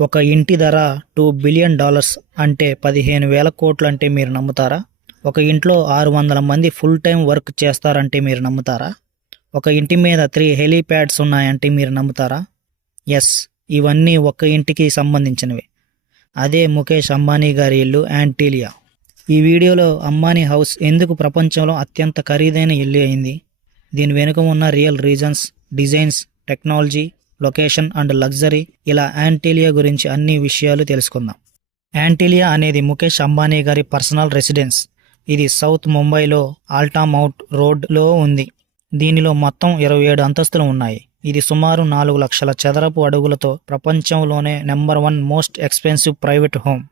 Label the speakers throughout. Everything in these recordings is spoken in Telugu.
Speaker 1: ఒక ఇంటి ధర టూ బిలియన్ డాలర్స్ అంటే పదిహేను వేల కోట్లు అంటే మీరు నమ్ముతారా? ఒక ఇంట్లో ఆరు వందల మంది ఫుల్ టైం వర్క్ చేస్తారంటే మీరు నమ్ముతారా? ఒక ఇంటి మీద త్రీ హెలీప్యాడ్స్ ఉన్నాయంటే మీరు నమ్ముతారా? ఎస్ ఇవన్నీ ఒక ఇంటికి సంబంధించినవి. అదే ముఖేష్ అంబానీ గారి ఇల్లు యాంటీలియా. ఈ వీడియోలో అంబానీ హౌస్ ఎందుకు ప్రపంచంలో అత్యంత ఖరీదైన ఇల్లు అయింది? దీని వెనుక ఉన్న real reasons designs technology location and luxury ఇలా యాంటీలియా గురించి అన్ని విషయాలు తెలుసుకుందాం. యాంటీలియా అనేది ముఖేష్ అంబానీ గారి పర్సనల్ రెసిడెన్స్. ఇది సౌత్ ముంబైలో ఆల్టామౌట్ రోడ్లో ఉంది. దీనిలో మొత్తం ఇరవై ఏడు అంతస్తులు ఉన్నాయి. ఇది సుమారు నాలుగు లక్షల చదరపు అడుగులతో ప్రపంచంలోనే number one most expensive private home.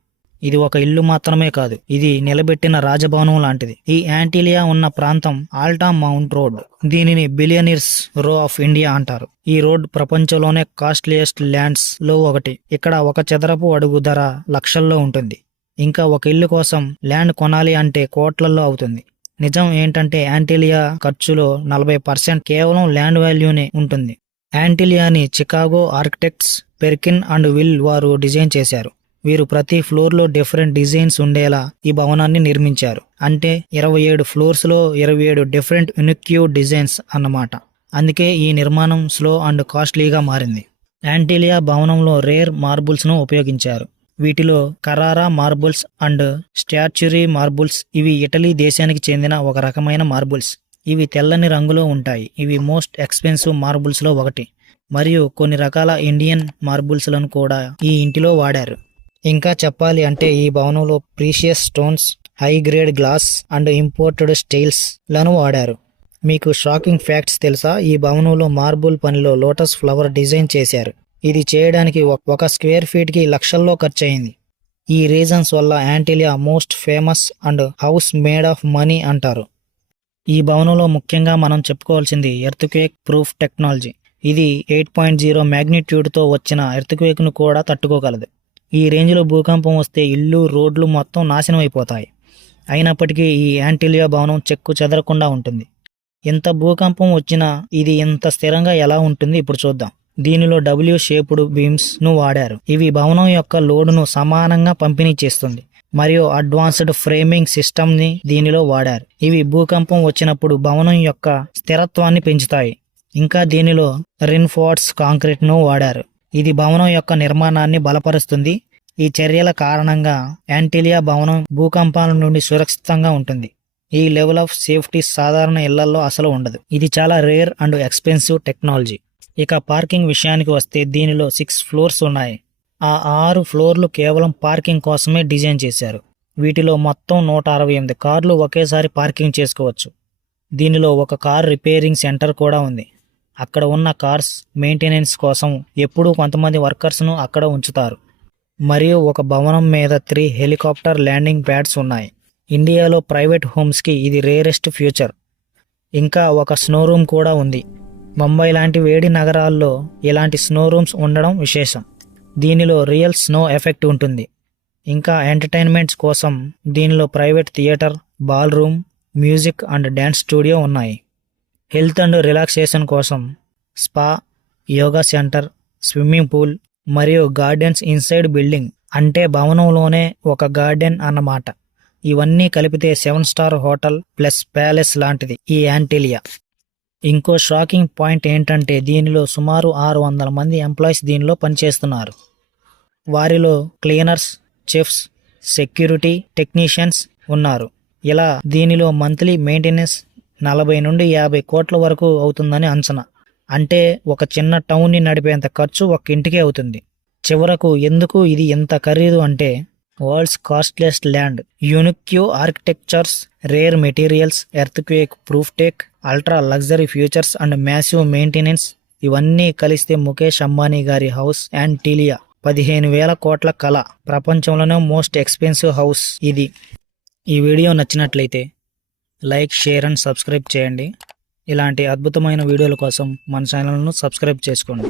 Speaker 1: ఇది ఒక ఇల్లు మాత్రమే కాదు ఇది నిలబెట్టిన రాజభవనం లాంటిది. ఈ యాంటీలియా ఉన్న ప్రాంతం ఆల్టా మౌంట్ రోడ్. దీనిని బిలియనీర్స్ రో ఆఫ్ ఇండియా అంటారు. ఈ రోడ్ ప్రపంచంలోనే కాస్ట్లీయెస్ట్ ల్యాండ్స్లో ఒకటి. ఇక్కడ ఒక చదరపు అడుగు ధర లక్షల్లో ఉంటుంది. ఇంకా ఒక ఇల్లు కోసం ల్యాండ్ కొనాలి అంటే కోట్లలో అవుతుంది. నిజం ఏంటంటే యాంటీలియా ఖర్చులో నలభై పర్సెంట్ కేవలం ల్యాండ్ వాల్యూనే ఉంటుంది. యాంటీలియాని Chicago architects Perkin and Will వారు డిజైన్ చేశారు. వీరు ప్రతి ఫ్లోర్లో డిఫరెంట్ డిజైన్స్ ఉండేలా ఈ భవనాన్ని నిర్మించారు. అంటే ఇరవై ఏడు ఫ్లోర్స్లో ఇరవై ఏడు డిఫరెంట్ యునిక్యూ డిజైన్స్ అన్నమాట. అందుకే ఈ నిర్మాణం స్లో అండ్ కాస్ట్లీగా మారింది. యాంటీలియా భవనంలో రేర్ మార్బుల్స్ను ఉపయోగించారు. వీటిలో Carrara marbles and statuary marbles ఇవి ఇటలీ దేశానికి చెందిన ఒక రకమైన మార్బుల్స్. ఇవి తెల్లని రంగులో ఉంటాయి. ఇవి మోస్ట్ ఎక్స్పెన్సివ్ మార్బుల్స్లో ఒకటి. మరియు కొన్ని రకాల ఇండియన్ మార్బుల్స్లను కూడా ఈ ఇంటిలో వాడారు. ఇంకా చెప్పాలి అంటే ఈ భవనంలో precious stones high grade glass and imported స్టీల్స్లను వాడారు. మీకు షాకింగ్ ఫ్యాక్ట్స్ తెలుసా? ఈ భవనంలో మార్బుల్ పనిలో లోటస్ ఫ్లవర్ డిజైన్ చేశారు. ఇది చేయడానికి ఒక- స్క్వేర్ ఫీట్కి లక్షల్లో ఖర్చయింది. ఈ రీజన్స్ వల్ల Antilia most famous and house made of money అంటారు. ఈ భవనంలో ముఖ్యంగా మనం చెప్పుకోవాల్సింది ఎర్త్క్వేక్ ప్రూఫ్ టెక్నాలజీ. ఇది ఎయిట్ పాయింట్ జీరో మ్యాగ్నిట్యూడ్తో వచ్చిన ఎర్త్క్వేక్ను కూడా తట్టుకోగలదు. ఈ రేంజ్లో భూకంపం వస్తే ఇల్లు రోడ్లు మొత్తం నాశనం అయిపోతాయి. అయినప్పటికీ ఈ యాంటీలియా భవనం చెక్కు చెదరకుండా ఉంటుంది. ఎంత భూకంపం వచ్చినా ఇది ఇంత స్థిరంగా ఎలా ఉంటుంది ఇప్పుడు చూద్దాం. దీనిలో డబ్ల్యూ షేపుడ్ బీమ్స్ను వాడారు. ఇవి భవనం యొక్క లోడును సమానంగా పంపిణీ చేస్తుంది. మరియు అడ్వాన్స్డ్ ఫ్రేమింగ్ సిస్టమ్ని దీనిలో వాడారు. ఇవి భూకంపం వచ్చినప్పుడు భవనం యొక్క స్థిరత్వాన్ని పెంచుతాయి. ఇంకా దీనిలో రిన్ఫోర్డ్స్ కాంక్రీట్ను వాడారు. ఇది భవనం యొక్క నిర్మాణాన్ని బలపరుస్తుంది. ఈ చర్యల కారణంగా యాంటీలియా భవనం భూకంపాల నుండి సురక్షితంగా ఉంటుంది. ఈ లెవెల్ ఆఫ్ సేఫ్టీ సాధారణ ఇళ్ళలో అసలు ఉండదు. ఇది చాలా రేర్ అండ్ ఎక్స్పెన్సివ్ టెక్నాలజీ. ఇక పార్కింగ్ విషయానికి వస్తే దీనిలో సిక్స్ ఫ్లోర్స్ ఉన్నాయి. ఆ ఆరు ఫ్లోర్లు కేవలం పార్కింగ్ కోసమే డిజైన్ చేశారు. వీటిలో మొత్తం నూట అరవై ఎనిమిది కార్లు ఒకేసారి పార్కింగ్ చేసుకోవచ్చు. దీనిలో ఒక కార్ రిపేరింగ్ సెంటర్ కూడా ఉంది. అక్కడ ఉన్న కార్స్ మెయింటెనెన్స్ కోసం ఎప్పుడూ కొంతమంది వర్కర్స్ను అక్కడ ఉంచుతారు. మరియు ఒక భవనం మీద త్రీ హెలికాప్టర్ ల్యాండింగ్ ప్యాడ్స్ ఉన్నాయి. ఇండియాలో ప్రైవేట్ హోమ్స్కి ఇది రేరెస్ట్ ఫ్యూచర్. ఇంకా ఒక స్నో రూమ్ కూడా ఉంది. ముంబై లాంటి వేడి నగరాల్లో ఇలాంటి స్నో రూమ్స్ ఉండడం విశేషం. దీనిలో రియల్ స్నో ఎఫెక్ట్ ఉంటుంది. ఇంకా ఎంటర్టైన్మెంట్స్ కోసం దీనిలో private theatre ball room music and dance studio ఉన్నాయి. హెల్త్ అండ్ రిలాక్సేషన్ కోసం spa yoga centre swimming pool మరియు గార్డెన్స్ ఇన్సైడ్ బిల్డింగ్ అంటే భవనంలోనే ఒక గార్డెన్ అన్నమాట. ఇవన్నీ కలిపితే seven star hotel plus palace లాంటిది ఈ యాంటీలియా. ఇంకో షాకింగ్ పాయింట్ ఏంటంటే దీనిలో సుమారు ఆరు వందల మంది ఎంప్లాయీస్ దీనిలో పనిచేస్తున్నారు. వారిలో క్లీనర్స్ చెఫ్స్ సెక్యూరిటీ టెక్నీషియన్స్ ఉన్నారు. ఇలా దీనిలో మంత్లీ మెయింటెనెన్స్ నలభై నుండి యాభై కోట్ల వరకు అవుతుందని అంచనా. అంటే ఒక చిన్న టౌన్ని నడిపేంత ఖర్చు ఒక ఇంటికే అవుతుంది. చివరకు ఎందుకు ఇది ఎంత ఖరీదు అంటే world's costliest land unique architectures rare materials earthquake proof tech ultra luxury futures and massive maintenance ఇవన్నీ కలిస్తే ముఖేష్ అంబానీ గారి హౌస్ అండ్ టీలియా పదిహేను వేల కోట్ల కళ. ప్రపంచంలోనే మోస్ట్ ఎక్స్పెన్సివ్ హౌస్ ఇది. ఈ వీడియో నచ్చినట్లయితే లైక్ షేర్ అండ్ సబ్స్క్రైబ్ చేయండి. ఇలాంటి అద్భుతమైన వీడియోల కోసం మన ఛానల్ను సబ్స్క్రైబ్ చేసుకోండి.